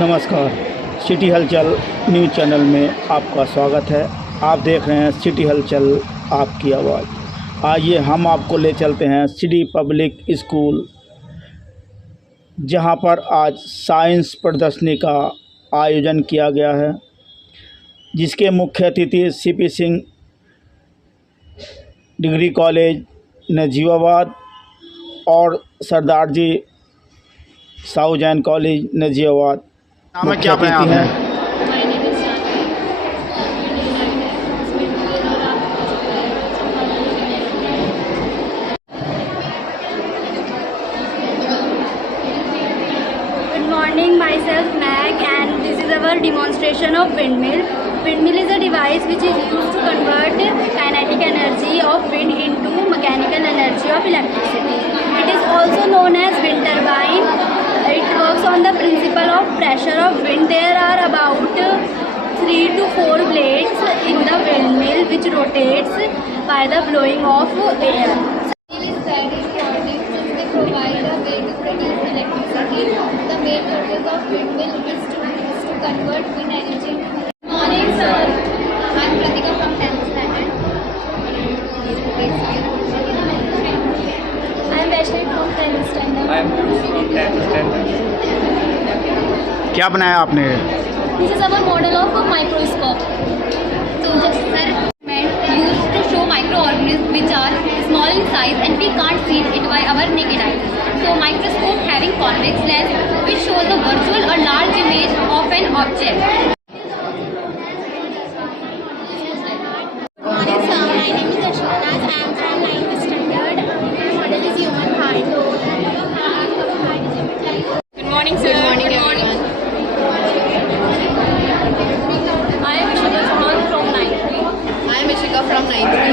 नमस्कार। सिटी हलचल news channel में आपका स्वागत है। आप देख रहे हैं सिटी हलचल आपकी आवाज़। आइए हम आपको ले चलते हैं सिटी पब्लिक स्कूल, जहां पर आज साइंस प्रदर्शनी का आयोजन किया गया है, जिसके मुख्य अतिथि CP Singh degree college Najibabad और सरदार जी साहू जैन कॉलेज नजीबाबाद मुख्य अतिथि हैं। Good morning, myself Mag, and this is our demonstration of windmill. Windmill is a device which is used to convert kinetic energy of wind into mechanical energy of electricity. It is also known as wind turbine. It works on the principle of pressure of wind. There are about 3 to 4 blades in the windmill which rotates by the blowing of air. Is very important since they provide a way to produce electricity. The main purpose of windmill is to convert wind energy into. Good morning, sir. I'm Pratika from 10th standard. I'm Vaishnavi from 10th standard. I'm from 10th standard. क्या बनाया आपने? This is our model of a microscope. So, sir, used to show microorganisms which are small in size and we can't see it by our naked eye. So, microscope having convex lens which shows a virtual or large image of an object. My name is Ashwara. I am from 9th standard. My model is human heart. Good morning, sir. Good morning, everyone. I am Ishika from 9th B. I am Ishika from 9th B.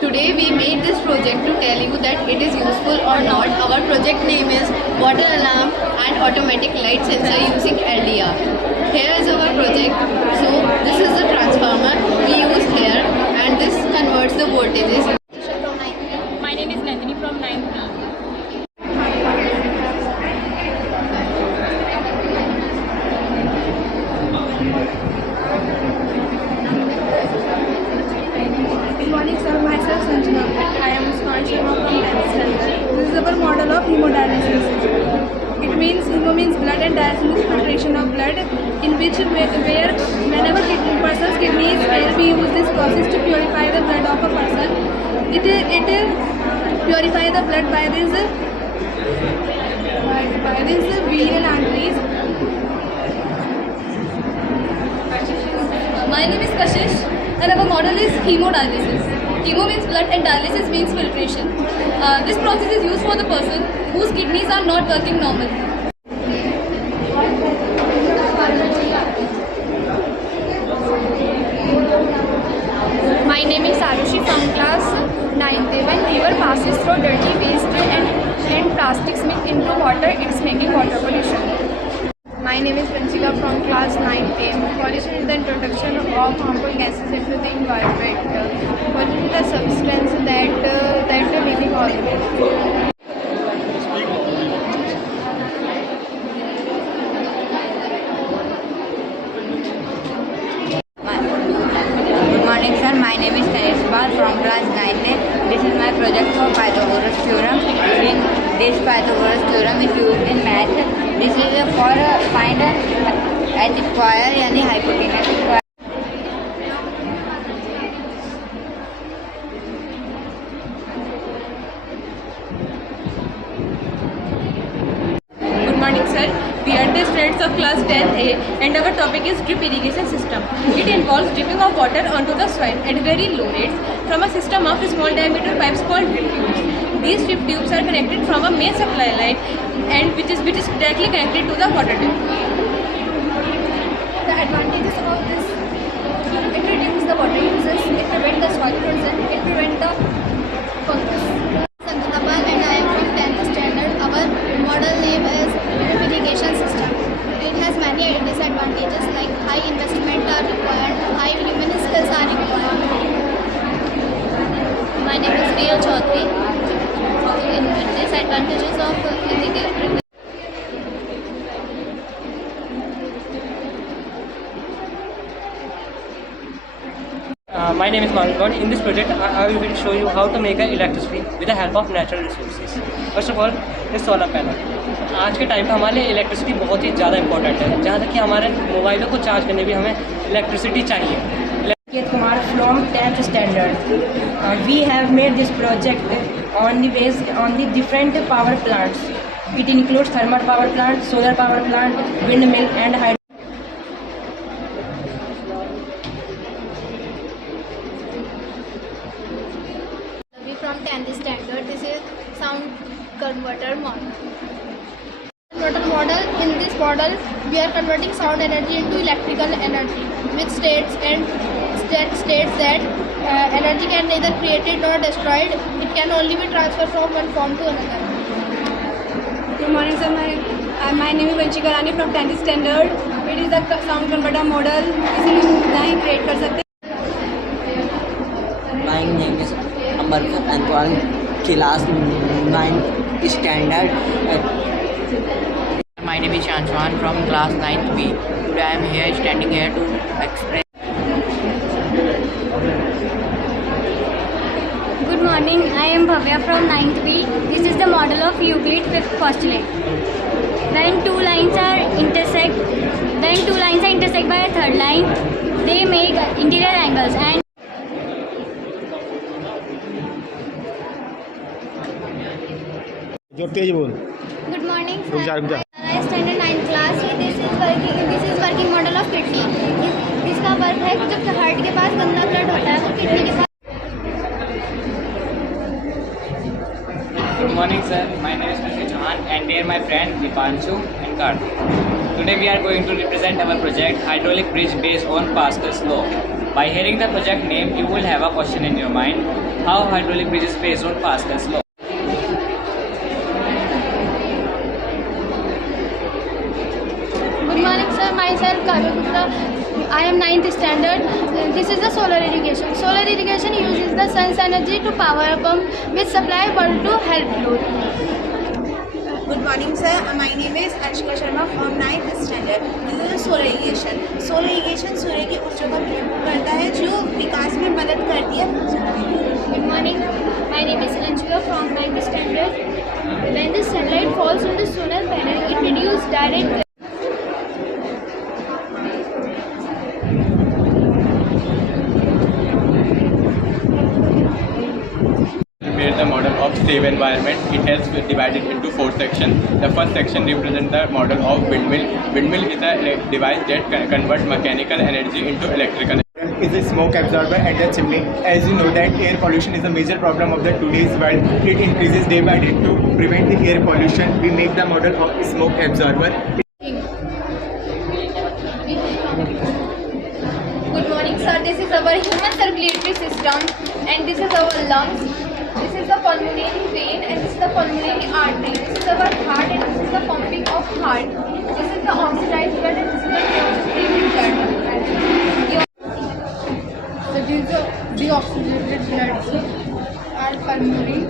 Today we made this project to tell you that it is useful or not. Our project name is Water Alarm and Automatic Light Sensor using LDR. Here is our project. So this is the transformer we use here and this converts the voltages. My name is Nandini from 9th B. Good morning, sir. Myself Sanjana. I am Muskan Sharma from 10th standard. This is our model of hemodialysis. It means hemo means blood and dialysis means filtration of blood, in which where whenever person's kidneys fail, we use this process to purify the blood of a person. It purify the blood by this venal arteries. My name is Kashish and our model is hemodialysis. Hemo means blood and dialysis means filtration. This process is used for the person whose kidneys are not working normally. My name is Arushi from class 9th. When river passes through dirty waste and plastics mix into water, it's making water pollution. My name is Pranchika from class 9th. Pollution is the introduction of harmful gases into the environment. Pollution is the substance that the living organisms. Good morning, sir. My name is Tanis Pal from class 9A. This is my project for Pythagoras theorem. In this Pythagoras theorem is used in math. This is for find at square यानी hypotenuse square. Good morning, sir. We are the students of class 10A and our topic is drip irrigation system. It involves dripping of water onto the soil at very low rates from a system of small diameter pipes called drip tubes. These drip tubes are connected from a main supply line and which is directly connected to the water tank. The advantages of this: it reduces the water uses, it prevents the soil erosion, it prevents the fungus. Sanjana and I am from 10th standard. Our model name is drip irrigation system. It has many disadvantages like high investment are required, high luminous skills are required. My name is Riya Chaudhary. Disadvantages of irrigation. My name is Mangal. In this project, I will show you how to make an electricity with the help of natural resources. First of all, is solar panel. आज के time पे हमारे लिए electricity बहुत ही ज़्यादा important है, जहाँ तक कि हमारे मोबाइलों को चार्ज करने भी हमें इलेक्ट्रिसिटी चाहिए. Saket Kumar from 10th standard. We have made this project on the different power plants. It includes thermal power plant, solar power plant, windmill and hydro. From 10th standard, this is sound converter model. In this model, we are converting sound energy into electrical energy, which states that energy can neither created nor destroyed. It can only be transferred from one form to another. Good morning, sir. My name is Vanshika Rani from 10th standard. It is a sound converter model. इसे हम नहीं create कर सकते. My name is Amarka Antoine, class 9th standard. My name is Shanshan from class 9th B. Today I am here standing here to express. Good morning, I am Bhavya from 9th B. This is the model of Euclid fifth postulate. When two lines are intersect by a third line, they make interior angles and जो तेज बोल. Good morning, रुक sir. जा, रुक जा. I standard 9th class. This is working model of kidney. इसका work है कि जब हार्ट के पास गंदा ब्लड होता है तो किडनी के पास. Good morning, sir. My name is Mr. Chauhan, and they are my friend Dipanshu and Karthik. Today we are going to represent our project hydraulic bridge based on Pascal's law. By hearing the project name, you will have a question in your mind: how hydraulic bridge is based on Pascal's law? Good morning, sir. Myself Kavya Gupta. I am 9th standard. This is the solar irrigation. Solar irrigation uses the sun's energy to power a pump which supply water to help load. Good morning, sir. My name is Anshika Sharma from 9th standard. This is solar irrigation. Solar irrigation सूर्य की ऊर्जा का प्रयोग करता है जो विकास में मदद करती है. Good morning. My name is Anshika from 9th standard. When the sunlight falls on the solar panel, it produces direct. The model of safe environment. It has divided into 4 sections. The first section represents the model of windmill. Windmill is a device that can convert mechanical energy into electrical. Is a smoke absorber at the chimney. As you know that air pollution is a major problem of the today's world. It increases day by day. To prevent the air pollution, we make the model of a smoke absorber. Good morning, sir. This is our human circulatory system, and this is our lungs. This is the pulmonary vein, and this is the pulmonary artery. This is our heart, and this is the pumping of heart. This is the oxidized blood, and this is the deoxygenated blood. So these are deoxygenated blood are pulmonary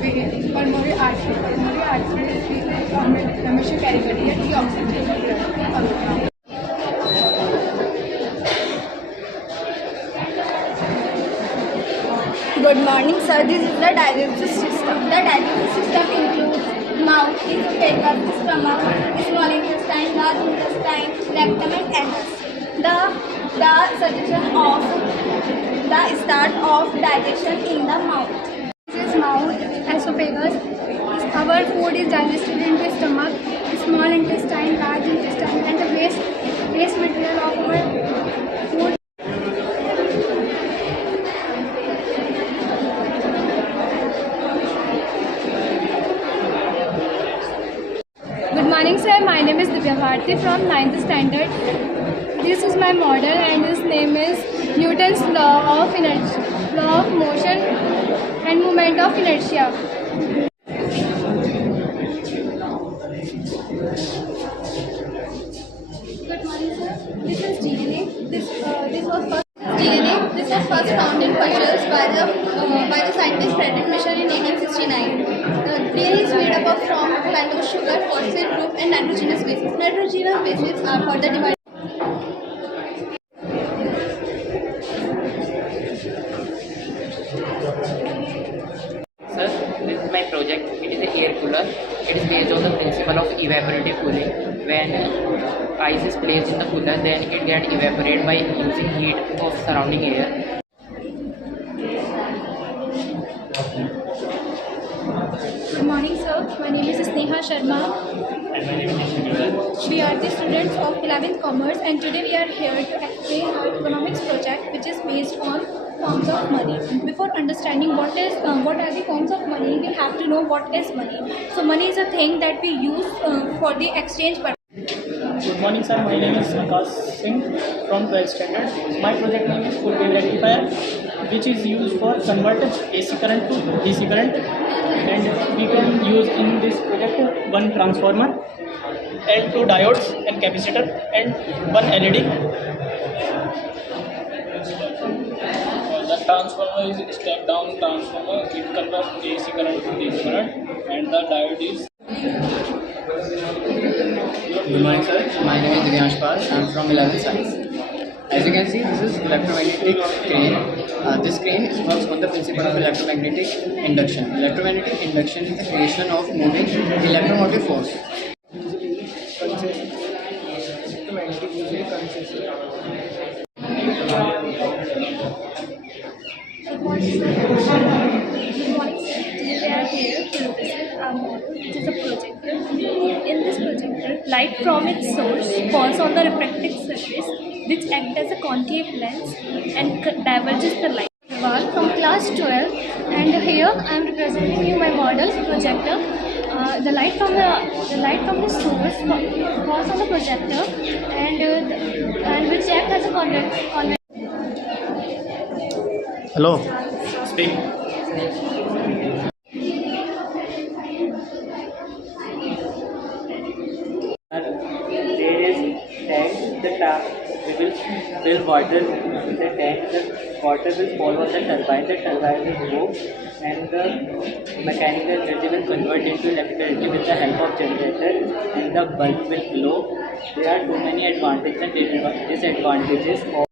vein, pulmonary artery. Pulmonary artery is हमेशा carry करती है deoxygenated blood. Good morning, sir. This is the digestive system. The digestive system includes mouth, esophagus, stomach, small intestine, large intestine, rectum, and anus. The suggestion of the start of digestion in the mouth. This is mouth, esophagus. Our food is digested in the stomach, small intestine, large intestine, and the waste material of our food. Good morning, sir. My name is Divya Bharti from 9th standard. This is my model, and his name is Newton's law of motion and moment of inertia. Good morning, sir. This is DNA. This was first found in fossils by the scientist Frederick Michel in 1869. DNA is made up from glucose, sugar, phosphate group, and nitrogenous bases. Nitrogenous bases are further divided. example of evaporative cooling. When ice is placed in the cooler, then it gets evaporated by using heat of surrounding air. Good morning, sir. My name is Sneha Sharma. And my name is Nishan. We are the students of 11th Commerce, and today we are here to explain our economics project, which is based on forms of money. Before understanding what are the forms of money, we have to know what is money. So money is a thing that we use for the exchange purpose. Good morning, sir. My name is Akash Singh from 12th standard. My project name is full wave rectifier, which is used for converting AC current to DC current, and we can use in this project one transformer and two diodes and capacitor and one LED. The transformer is step down transformer. It converts AC current to DC current, and the diode is. Good morning, sir. My name is Divyansh Pal. I am from 11th Science. As you can see, this is electromagnetic crane. This crane works on the principle of electromagnetic induction. Electromagnetic induction is the creation of moving electromotive force. Good morning, sir. We are here to represent our model, which is a projector. In this projector, light from its source falls on the refracting surface, which acts as a concave lens and diverges the light. From class 12, and here I am representing you my model projector. The light from the source falls on the projector, and which acts as a convection. Hello. Speak. There is tank, the tap, we will fill water in the tank, the water will fall on the turbine will move, and the mechanical energy will convert into electrical energy with the help of generator, and the bulb will glow. There are too many advantages and disadvantages of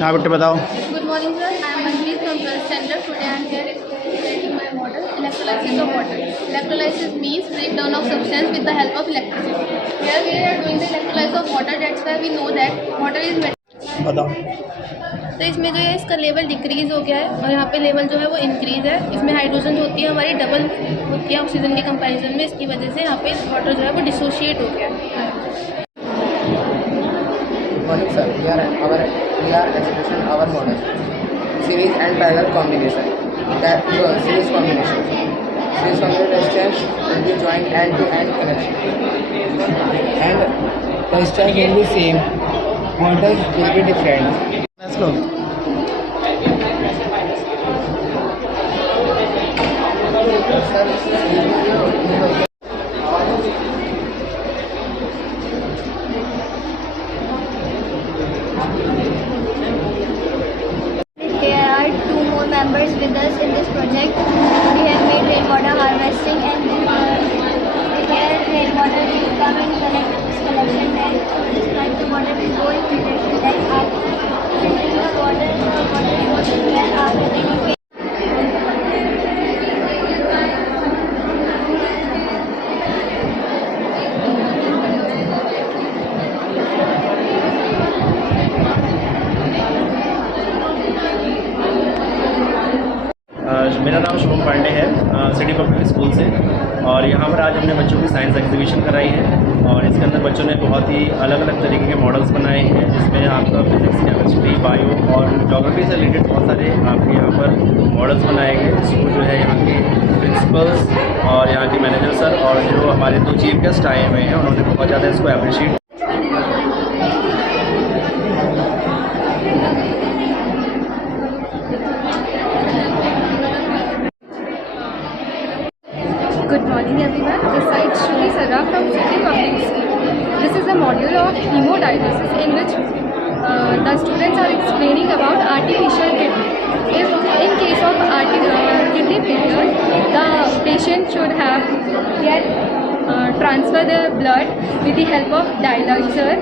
हाँ बेटे बताओ. Good morning, sir. I am Manjeet from 12th standard. Today I am here explaining my model, electrolysis of water. Electrolysis means breakdown of substance with the help of electricity. Here we are doing the electrolysis of water. That's why we know that water is metal. बताओ. तो इसमें जो है इसका level decrease हो गया है और यहाँ पे लेवल जो है वो इंक्रीज़ है. इसमें हाइड्रोजन जो होती है हमारी डबल होती है ऑक्सीजन के कंपैरिजन में. इसकी वजह से यहाँ पे वाटर जो है वो डिसोशिएट हो गया है. Morning, sir. We are executing our model. Series and parallel combination. Series combination. Series combination will be joined end-to-end connection. And the step will be same. Models will be different. Let's go. Members with us in this project. We have made rainwater harvesting, and here rainwater will come and connect with this collection tank. This pipe the water will go into the tank. After filling the water is well after the मेरा नाम शुभम पांडे है city public school से, और यहाँ पर आज हमने बच्चों की साइंस एग्जीबिशन कराई है, और इसके अंदर बच्चों ने बहुत ही अलग अलग तरीके के मॉडल्स बनाए हैं, जिसमें आपका फिजिक्स, केमिस्ट्री, बायो और ज्योग्राफी से रिलेटेड बहुत सारे आपके यहाँ पर मॉडल्स बनाए गए, जिसको जो है यहाँ के प्रिंसिपल्स और यहाँ के मैनेजर सर और जो हमारे 2 चीफ गेस्ट आए हुए हैं, उन्होंने बहुत ज़्यादा इसको appreciate. Good morning everyone, this is Shruti Sarra from City Public School. This is a module of hemodialysis in which the students are explaining about artificial kidney. if in case of kidney failure, the patient should have transfer the blood with the help of dialyzer,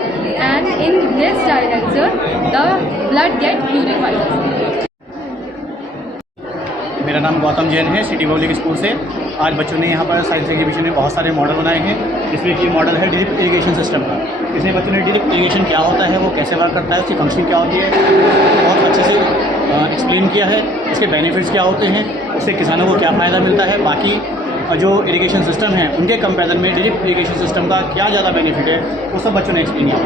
and in this dialyzer the blood get purified. मेरा नाम गौतम जैन है, city public school से। आज बच्चों ने यहाँ पर science exhibition में बहुत सारे मॉडल बनाए हैं, जिसमें कि मॉडल है ड्रिप इरिगेशन सिस्टम का। इसमें बच्चों ने ड्रिप इरिगेशन क्या होता है, वो कैसे वर्क करता है, उसकी फंक्शन क्या होती है, बहुत अच्छे से एक्सप्लेन किया है। इसके बेनिफिट्स क्या होते हैं, उससे किसानों को क्या फ़ायदा मिलता है, बाकी जो इरिगेशन सिस्टम है उनके कंपेरिजन में ड्रिप इरिगेशन सिस्टम का क्या ज़्यादा बेनिफिट है, वो सब बच्चों ने एक्सप्लेन किया।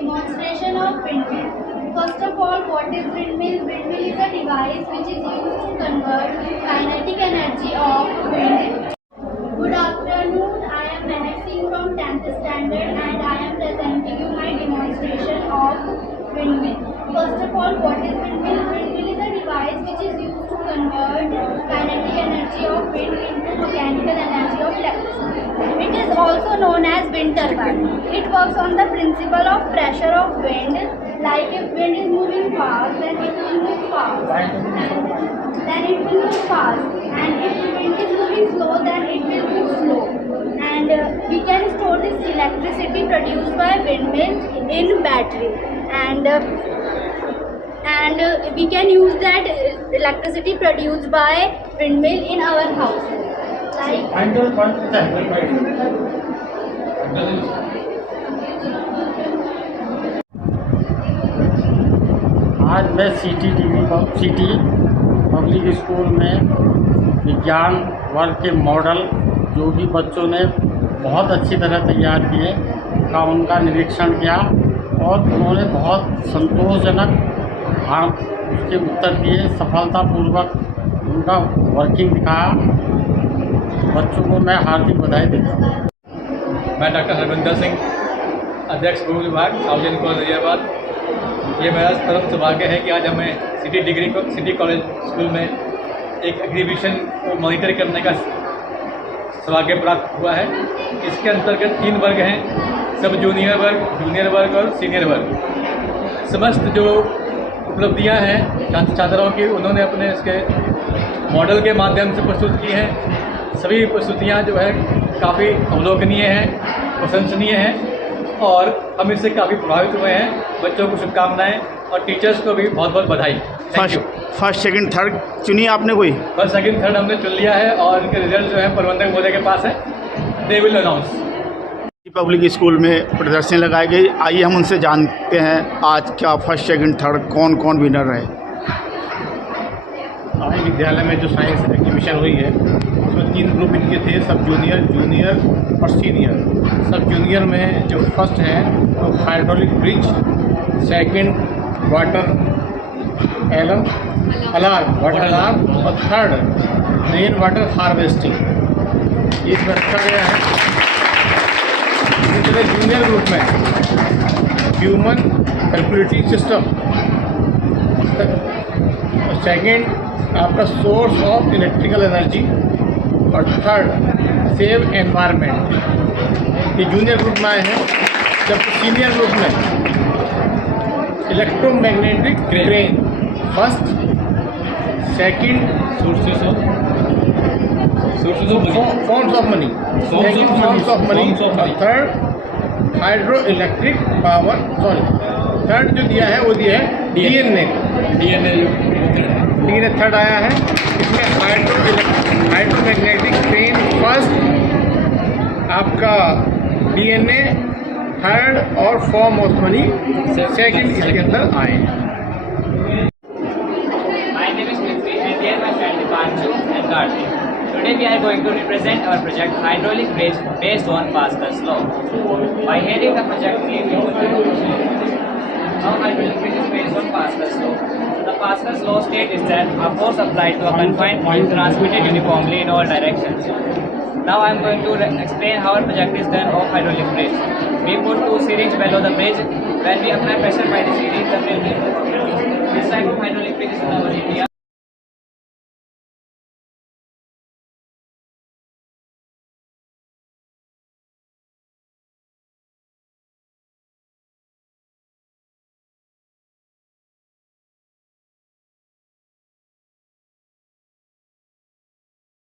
Demonstration of windmill. First of all, what is windmill? Windmill is a device which is used to convert kinetic energy of wind. Good afternoon, I am Mehak Singh from 10th standard and I am presenting you my demonstration of windmill. First of all, what is windmill? Windmill is a device which is used to convert kinetic energy of wind into mechanical energy of electricity. It is also known as wind turbine. It works on the principle of pressure of wind. Like if wind is moving fast, then it will move fast. And if wind is moving slow, then it will move slow. And we can store this electricity produced by windmill in battery. And we can use that electricity produced by windmill in our house. आज मैं city public school में विज्ञान वर्ग के model जो भी बच्चों ने बहुत अच्छी तरह तैयार किए का उनका निरीक्षण किया और उन्होंने बहुत संतोषजनक उसके उत्तर दिए, सफलतापूर्वक उनका वर्किंग दिखाया। बच्चों को मैं हार्दिक बधाई देता हूँ। मैं डॉक्टर हरविंदर सिंह, अध्यक्ष भूगोल विभाग, साउजन कॉलेज गाजियाबाद। ये मेरा परम सौभाग्य है कि आज हमें सिटी कॉलेज स्कूल में एक एग्जीबिशन को मॉनिटर करने का सौभाग्य प्राप्त हुआ है। इसके अंतर्गत 3 वर्ग हैं, सब जूनियर वर्ग, जूनियर वर्ग और सीनियर वर्ग। समस्त जो उपलब्धियां हैं छात्रों की, उन्होंने अपने इसके मॉडल के माध्यम से प्रस्तुत की हैं। सभी प्रस्तुतियाँ जो है काफ़ी अवलोकनीय हैं, प्रशंसनीय हैं और हम इससे काफ़ी प्रभावित हुए हैं। बच्चों को शुभकामनाएं और टीचर्स को भी बहुत बहुत बधाई। फर्स्ट सेकंड थर्ड चुनी आपने कोई? फर्स्ट सेकंड थर्ड हमने चुन लिया है और इनके रिजल्ट जो है प्रबंधक महोदय के पास है, they will announce. Public school में प्रदर्शनी लगाई गई, आइए हम उनसे जानते हैं आज क्या फर्स्ट सेकंड थर्ड कौन कौन विनर रहे। हमारे विद्यालय में जो साइंस एग्जीबिशन हुई है उसमें 3 ग्रुप इनके थे, सब जूनियर, जूनियर और सीनियर। सब जूनियर में जो फर्स्ट है वो hydraulic bridge, second water alarm और थर्ड रेन वाटर हार्वेस्टिंग, ये इसमें रखा गया है। इसी तरह जूनियर ग्रुप में ह्यूमन कैलकुलेटिंग सिस्टम, सेकंड आपका सोर्स ऑफ इलेक्ट्रिकल एनर्जी और थर्ड सेव एनवायरनमेंट। ये जूनियर ग्रुप में आए हैं। जबकि सीनियर ग्रुप में electromagnetic crane first, second forms of money और third hydro electric power. Third जो दिया है वो दिया है डीएनए थर्ड आया है। इसमें हाइड्रोमैग्नेटिक क्रेन फर्स्ट, आपका डीएनए थर्ड और फॉर्म ऑफ मनी सेकंड इसके अंदर आए हैं। Today we are going to represent our project hydraulic bridge based on Pascal's law. By hearing the project name, you will know how hydraulic bridge is based on Pascal's law. The Pascal's law states that a force applied to a confined point transmitted uniformly in all directions. Now I am going to explain how our project is done of hydraulic bridge. We put 2 syringes below the bridge. When we apply pressure by the syringe, the bridge will move. This type of hydraulic bridge is in our India.